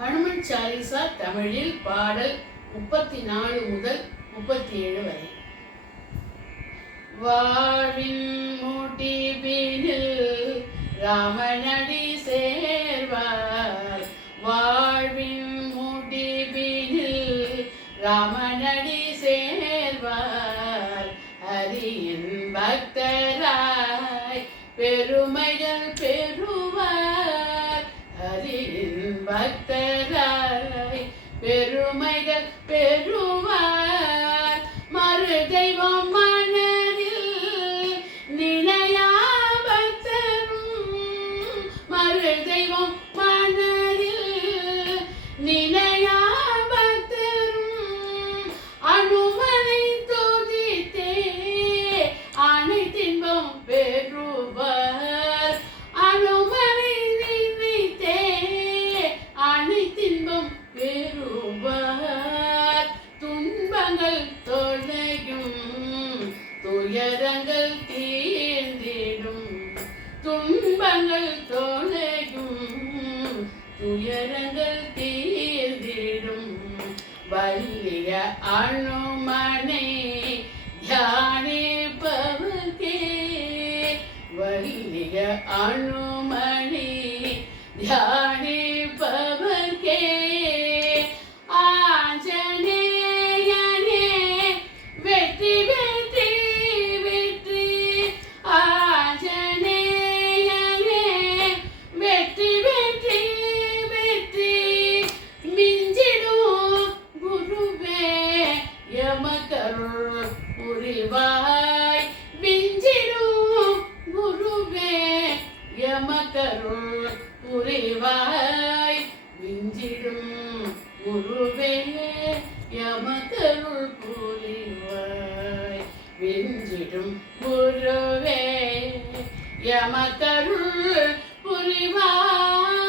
ஹனுமன் சாலிசா தமிழில் பாடல் முப்பத்தி நாலு முதல் முப்பத்தி ஏழு வரை. வாழின் முடிவினில் ராமனடி சேர்வார். வாழ்வின் முடிவினில் ராமனடி சேர்வார். ஹரியின் பக்தராய் பெருமைகள் பெறுவார். ஹரியின் பக்தர் பெறுவர் அனுமனை நினைத்தே அனைத்தின்பம் பெறுவர் துன்பங்கள் தொலையும் துயரங்கள் தீர்ந்திடும் துன்பங்கள் தொலையும் துயரங்கள் தீர்ந்திடும் வல்லிய அனுமனை வல்லிய அணுமணி தியானிப்பவர்க்கே. ஆஞ்சநேயனே வெற்றி வெற்றி வெற்றி. ஆஞ்சநேயனே வெற்றி வெற்றி வெற்றி. மிஞ்சிடும் குருவே யமகருள் புரிவாய் யமகருள் புரிவாய் விஞ்சிடும் குருவே யமகருள் புரிவாய் விஞ்சிடும் குருவே யமகருள் புரிவாய்